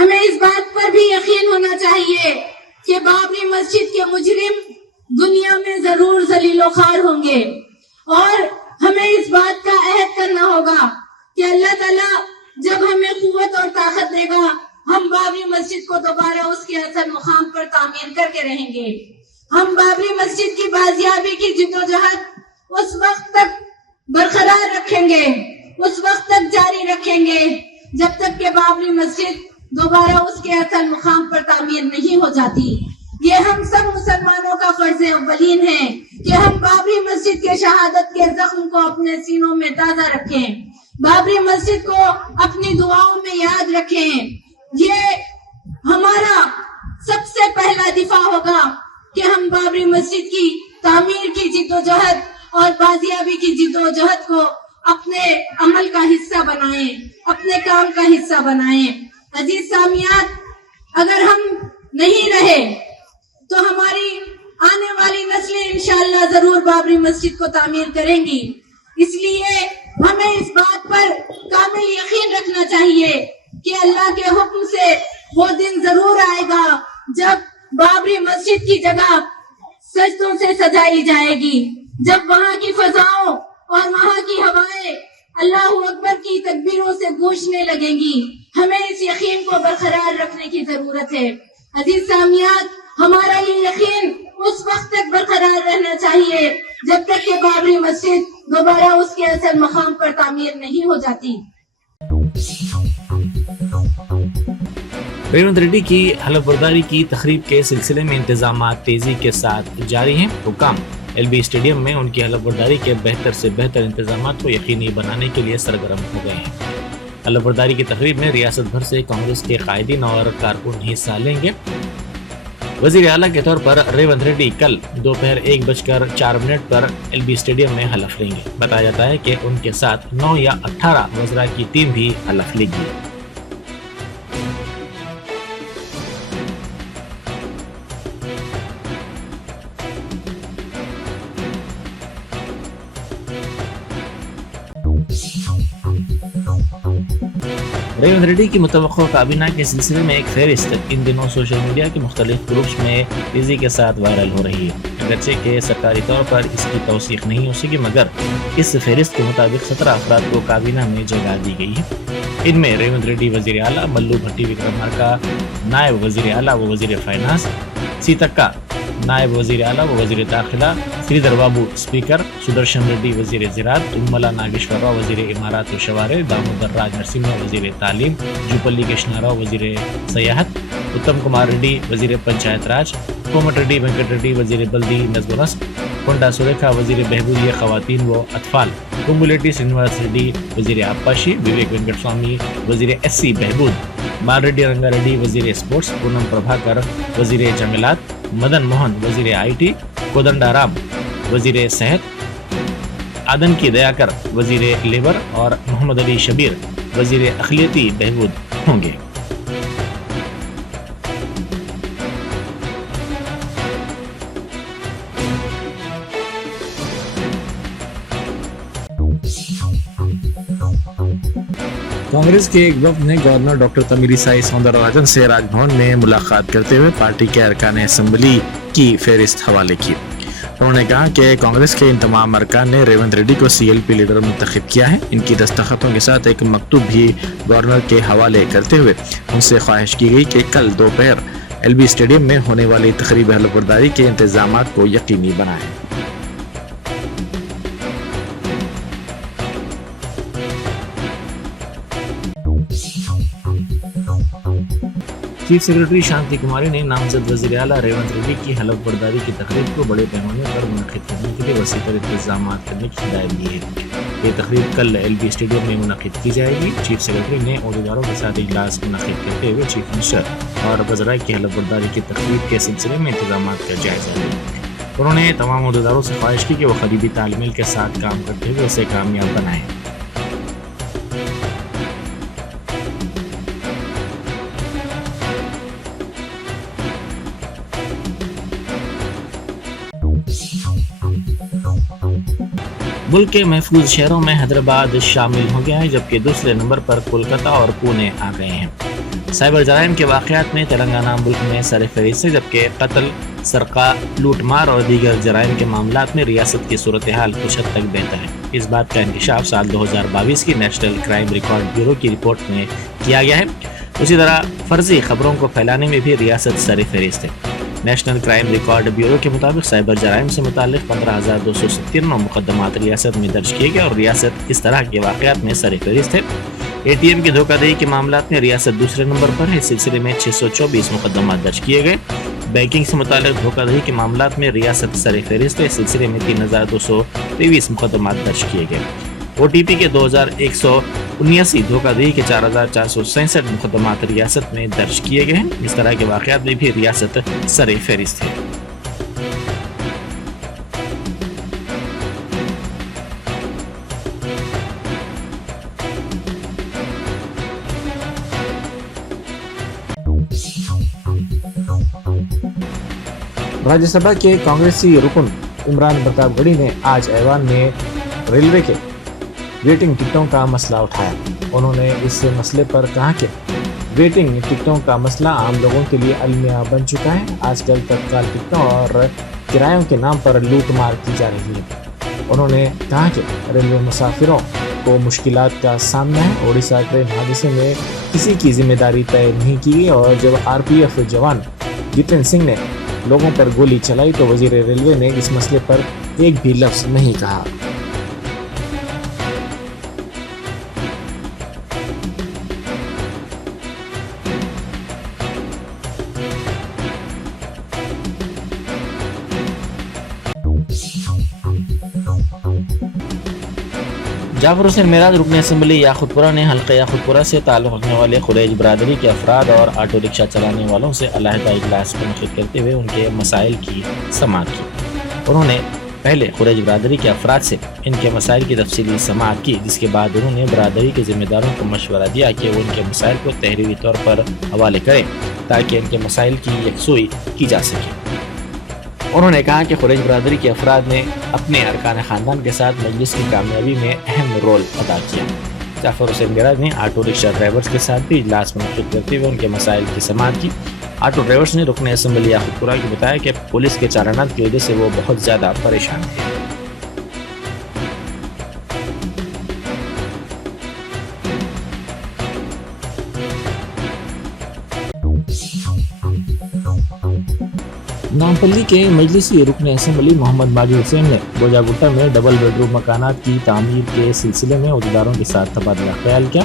ہمیں اس بات پر بھی یقین ہونا چاہیے کہ بابری مسجد کے مجرم دنیا میں ضرور ذلیل و خوار ہوں گے، اور ہمیں اس بات کا عہد کرنا ہوگا کہ اللہ تعالیٰ جب ہمیں قوت اور طاقت دے گا، ہم بابری مسجد کو دوبارہ اس کے اصل مقام پر تعمیر کر کے رہیں گے۔ ہم بابری مسجد کی بازیابی کی جدوجہد اس وقت تک برقرار رکھیں گے، اس وقت تک جاری رکھیں گے جب تک کہ بابری مسجد دوبارہ اس کے اصل مقام پر تعمیر نہیں ہو جاتی۔ یہ ہم سب مسلمانوں کا فرض اولین ہے کہ ہم بابری مسجد کے شہادت کے زخم کو اپنے سینوں میں تازہ رکھیں، بابری مسجد کو اپنی دعاؤں میں یاد رکھیں۔ یہ ہمارا سب سے پہلا دفاع ہوگا کہ ہم بابری مسجد کی تعمیر کی جدوجہد اور بازیابی کی جدوجہد کو اپنے عمل کا حصہ بنائیں، اپنے کام کا حصہ بنائیں۔ عزیز سامعات، اگر ہم نہیں رہے تو ہماری آنے والی نسلیں انشاءاللہ ضرور بابری مسجد کو تعمیر کریں گی۔ اس لیے ہمیں اس بات پر کامل یقین رکھنا چاہیے کہ اللہ کے حکم سے وہ دن ضرور آئے گا جب بابری مسجد کی جگہ سجدوں سے سجائی جائے گی، جب وہاں کی فضاؤں اور وہاں کی ہوائیں اللہ اکبر کی تکبیروں سے گونجنے لگیں گی۔ ہمیں اس یقین کو برقرار رکھنے کی ضرورت ہے۔ عزیز سامعات، ہمارا یہ یقین اس وقت تک برقرار رہنا چاہیے جب تک کہ بابری مسجد دوبارہ اس کے اصل مقام پر تعمیر نہیں ہو جاتی۔ ریونت ریڈی کی حلف برداری کی تقریب کے سلسلے میں انتظامات تیزی کے ساتھ جاری ہیں۔ حکام ایل بی اسٹیڈیم میں ان کی حلف برداری کے بہتر سے بہتر انتظامات کو یقینی بنانے کے لیے سرگرم ہو گئے ہیں۔ حلف برداری کی تقریب میں ریاست بھر سے کانگریس کے قائدین اور کارکن حصہ لیں گے۔ وزیر اعلیٰ کے طور پر ریونت ریڈی کل دوپہر 1:04 پر ایل بی اسٹیڈیم میں حلف لیں گے۔ بتایا جاتا ہے کہ ان کے ساتھ 9 یا 18 وزراء کی ٹیم بھی حلف لے گی۔ ریونت ریڈی کی متوقع کابینہ کے سلسلے میں ایک فہرست ان دنوں سوشل میڈیا کے مختلف گروپس میں تیزی کے ساتھ وائرل ہو رہی ہے۔ اگرچہ کہ سرکاری طور پر اس کی توثیق نہیں ہو سکی، مگر اس فہرست کے مطابق 17 افراد کو کابینہ میں جگہ دی گئی ہے۔ ان میں ریونت ریڈی وزیر اعلیٰ، ملو بھٹی وکرمارکا نائب وزیر اعلیٰ و وزیر فائنانس، سیتکا نائب وزیر اعلیٰ و وزیر داخلہ، سریدر بابو اسپیکر، سدرشن ریڈی وزیر زراعت، تملا ناگیشور راؤ وزیر امارات و شوارے، دامودر راج نرسمہا وزیر تعلیم، جوپلی کرشنا راؤ وزیر سیاحت، اتم کمار ریڈی وزیر پنچایت راج، کومٹ ریڈی وینکٹ ریڈی وزیر بلدی نظم و نسق، کنڈا سریکھا وزیر بہبودی خواتین و اطفال، کنگولیٹی سرینواس ریڈی وزیر آبپاشی، وویک وینکٹ سوامی وزیر ایس سی بہبود، بال ریڈی رنگا ریڈی وزیر اسپورٹس، پونم پربھاکر وزیر جنگلات، مدن موہن وزیر آئی ٹی، کودنڈا رام وزیر صحت، آدن کی دیاکر وزیر لیبر اور محمد علی شبیر وزیر اقلیتی بہبود ہوں گے۔ کانگریس کے ایک وفد نے گورنر ڈاکٹر تمیلیسائی سوندرراجن سے راج بھون میں ملاقات کرتے ہوئے پارٹی کے ارکان اسمبلی کی فہرست حوالے کی۔ انہوں نے کہا کہ کانگریس کے ان تمام ارکان نے ریونت ریڈی کو سی ایل پی لیڈر منتخب کیا ہے۔ ان کی دستخطوں کے ساتھ ایک مکتوب بھی گورنر کے حوالے کرتے ہوئے ان سے خواہش کی گئی کہ کل دوپہر ایل بی اسٹیڈیم میں ہونے والی تقریب حلف برداری کے انتظامات کو یقینی بنائیں۔ چیف سیکرٹری شانتی کماری نے نامزد وزیر اعلیٰ ریونت ریڈی کی حلف برداری کی تقریب کو بڑے پیمانے پر منعقد کرنے کے لیے وسیع تر انتظامات کرنے کی ہدایت دی ہے۔ یہ تقریب کل ایل بی اسٹیڈیم میں منعقد کی جائے گی۔ چیف سیکرٹری نے عہدیداروں کے ساتھ اجلاس منعقد کرتے ہوئے چیف منسٹر اور وزراء کی حلف برداری کی تقریب کے سلسلے میں انتظامات کا جائزہ لیا۔ انہوں نے تمام عہدیداروں سے خواہش کی کہ وہ قریبی تال میل کے ساتھ کام کرتے ہوئے اسے کامیاب بنائیں۔ ملک کے محفوظ شہروں میں حیدرآباد شامل ہو گیا ہے، جبکہ دوسرے نمبر پر کولکاتہ اور پونے آ گئے ہیں۔ سائبر جرائم کے واقعات میں تلنگانہ ملک میں سر فہرست ہے، جبکہ قتل، سرقہ، لوٹ مار اور دیگر جرائم کے معاملات میں ریاست کی صورتحال کچھ حد تک بہتر ہے۔ اس بات کا انکشاف سال 2022 کی نیشنل کرائم ریکارڈ بیورو کی رپورٹ میں کیا گیا ہے۔ اسی طرح فرضی خبروں کو پھیلانے میں بھی ریاست سر فہرست ہے۔ نیشنل کرائم ریکارڈ بیورو کے مطابق سائبر جرائم سے متعلق 15,297 مقدمات ریاست میں درج کیے گئے اور ریاست اس طرح کے واقعات میں سر فہرست ہے۔ اے ٹی ایم کی دھوکہ دہی کے معاملات میں ریاست دوسرے نمبر پر ہے، اس سلسلے میں 624 مقدمات درج کیے گئے۔ بینکنگ سے متعلق دھوکہ دہی کے معاملات میں ریاست سر فہرست ہے، اس سلسلے میں 3,223 مقدمات درج کیے گئے۔ او ٹی پی کے 2,179 دھوکہ دہی کے 4,467 مقدمات ریاست میں درج کیے گئے ہیں۔ اس طرح کے واقعات میں بھی ریاست سر فہرست ہے۔ راجیہ سبھا کے کانگریسی رکن عمران پرتاپ گڑھی نے آج ایوان میں ریلوے کے ویٹنگ ٹکٹوں کا مسئلہ اٹھایا۔ انہوں نے اس مسئلے پر کہا کہ ویٹنگ ٹکٹوں کا مسئلہ عام لوگوں کے لیے المیہ بن چکا ہے۔ آج کل تتکال ٹکٹوں اور کرایوں کے نام پر لوٹ مار کی جا رہی ہے۔ انہوں نے کہا کہ ریلوے مسافروں کو مشکلات کا سامنا ہے۔ اڑیسہ ٹرین حادثے میں کسی کی ذمہ داری طے نہیں کی گئی اور جب آر پی ایف جوان جتن سنگھ نے لوگوں پر گولی چلائی تو وزیر ریلوے نے اس مسئلے پر ایک بھی لفظ نہیں کہا۔ جعفر حسین میراد رکن اسمبلی یاقوت پورہ نے حلقہ یاقوت پورہ سے تعلق رکھنے والے قریش برادری کے افراد اور آٹو رکشہ چلانے والوں سے علیحدہ اجلاس منعقد کرتے ہوئے ان کے مسائل کی سماعت کی۔ انہوں نے پہلے قریش برادری کے افراد سے ان کے مسائل کی تفصیلی سماعت کی، جس کے بعد انہوں نے برادری کے ذمہ داروں کو مشورہ دیا کہ وہ ان کے مسائل کو تحریری طور پر حوالے کریں تاکہ ان کے مسائل کی یکسوئی کی جا سکے۔ انہوں نے کہا کہ قریش برادری کے افراد نے اپنے ارکان خاندان کے ساتھ مجلس کی کامیابی میں اہم رول ادا کیا۔ جعفر حسین میراد نے آٹو رکشہ ڈرائیورز کے ساتھ بھی اجلاس منعقد کرتے ہوئے ان کے مسائل کی سماعت کی۔ آٹو ڈرائیورز نے رکن اسمبلی یاقوت پورہ کو بتایا کہ پولیس کے چالانات کی وجہ سے وہ بہت زیادہ پریشان تھے۔ نامپلی کے مجلسی رکن اسمبلی محمد ماجد حسین نے بوجا گٹا میں ڈبل بیڈ روم مکانات کی تعمیر کے سلسلے میں عہدیداروں کے ساتھ تبادلہ خیال کیا۔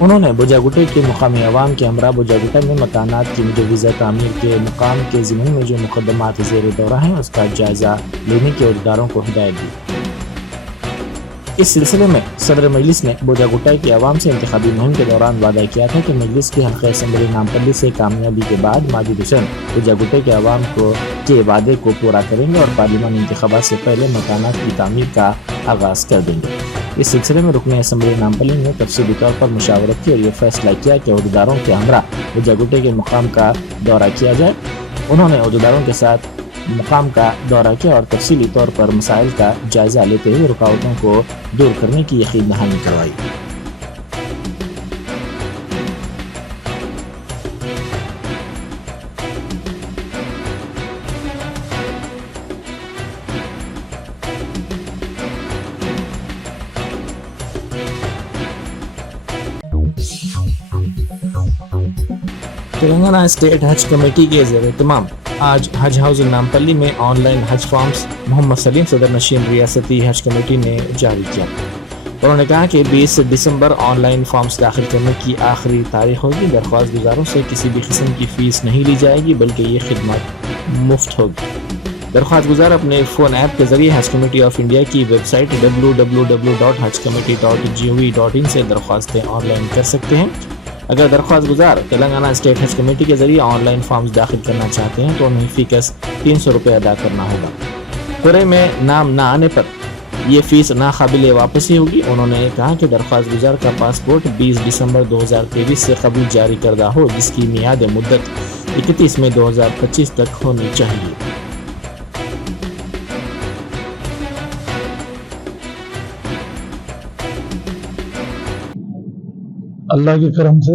انہوں نے بوجا گٹے کے مقامی عوام کے ہمراہ بوجا گٹا میں مکانات کی مجوزہ تعمیر کے مقام کے ضمن میں جو مقدمات زیر دورہ ہیں اس کا جائزہ لینے کے عہدیداروں کو ہدایت دی۔ اس سلسلے میں صدر مجلس نے بوجا گٹا کی عوام سے انتخابی مہم کے دوران وعدہ کیا تھا کہ مجلس کی حلقہ اسمبلی نامپلی سے کامیابی کے بعد ماجد حسین بوجا گٹے کے عوام کے وعدے کو پورا کریں گے اور پارلیمانی انتخابات سے پہلے مکانات کی تعمیر کا آغاز کر دیں گے۔ اس سلسلے میں رکن اسمبلی نامپلی نے تفصیلی طور پر مشاورت کی اور یہ فیصلہ کیا کہ عہدیداروں کے ہمراہ بوجا گٹے کے مقام کا دورہ کیا جائے۔ انہوں نے عہدیداروں کے ساتھ مقام کا دورہ کیا اور تفصیلی طور پر مسائل کا جائزہ لیتے ہوئے رکاوٹوں کو دور کرنے کی یقین دہانی کروائی۔ تلنگانہ اسٹیٹ حج کمیٹی کے زیر اہتمام آج حج ہاؤس نامپلی میں آن لائن حج فارمز محمد سلیم صدر نشین ریاستی حج کمیٹی نے جاری کیا۔ انہوں نے کہا کہ 20 دسمبر آن لائن فارمز داخل کرنے کی آخری تاریخ ہوگی۔ درخواست گزاروں سے کسی بھی قسم کی فیس نہیں لی جائے گی بلکہ یہ خدمات مفت ہوگی۔ درخواست گزار اپنے فون ایپ کے ذریعے حج کمیٹی آف انڈیا کی ویب سائٹ www.hajcommittee.gov.in سے درخواستیں آن لائن کر سکتے ہیں۔ اگر درخواست گزار تلنگانہ اسٹیٹ حج کمیٹی کے ذریعے آن لائن فارمز داخل کرنا چاہتے ہیں تو انہیں فی کس 300 روپے ادا کرنا ہوگا۔ قرعے میں نام نہ آنے پر یہ فیس ناقابل واپسی ہوگی۔ انہوں نے کہا کہ درخواست گزار کا پاسپورٹ 20 دسمبر 2023 سے قبل جاری کردہ ہو جس کی میعاد مدت 31 مئی 2025 تک ہونی چاہیے۔ اللہ کے کرم سے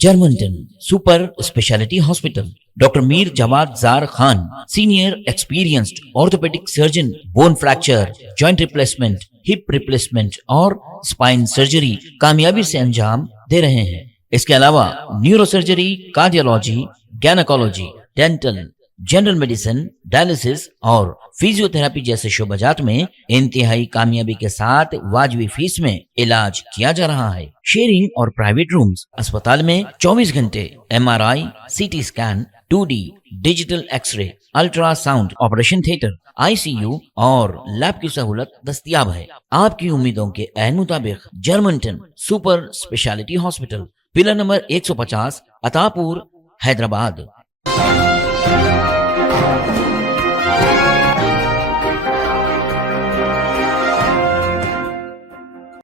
Germantown Super Speciality Hospital. Dr. Mir Jawad Zar Khan, senior experienced orthopedic surgeon, bone fracture, joint replacement, hip replacement اور spine surgery کامیابی سے انجام دے رہے ہیں. اس کے علاوہ neurosurgery, cardiology, gynaecology, dental, general medicine, dialysis اور فزیو تھراپی جیسے شعبہ جات میں انتہائی کامیابی کے ساتھ واجبی فیس میں علاج کیا جا رہا ہے. شیئرنگ اور پرائیویٹ رومز. اسپتال میں 24 گھنٹے MRI، CT scan, 2D digital X ray, ultra sound, operation theatre, ICU اور لیب کی سہولت دستیاب ہے. آپ کی امیدوں کے عین مطابق جرمنٹن super speciality hospital, pillar number 150، عطا پور، حیدرآباد.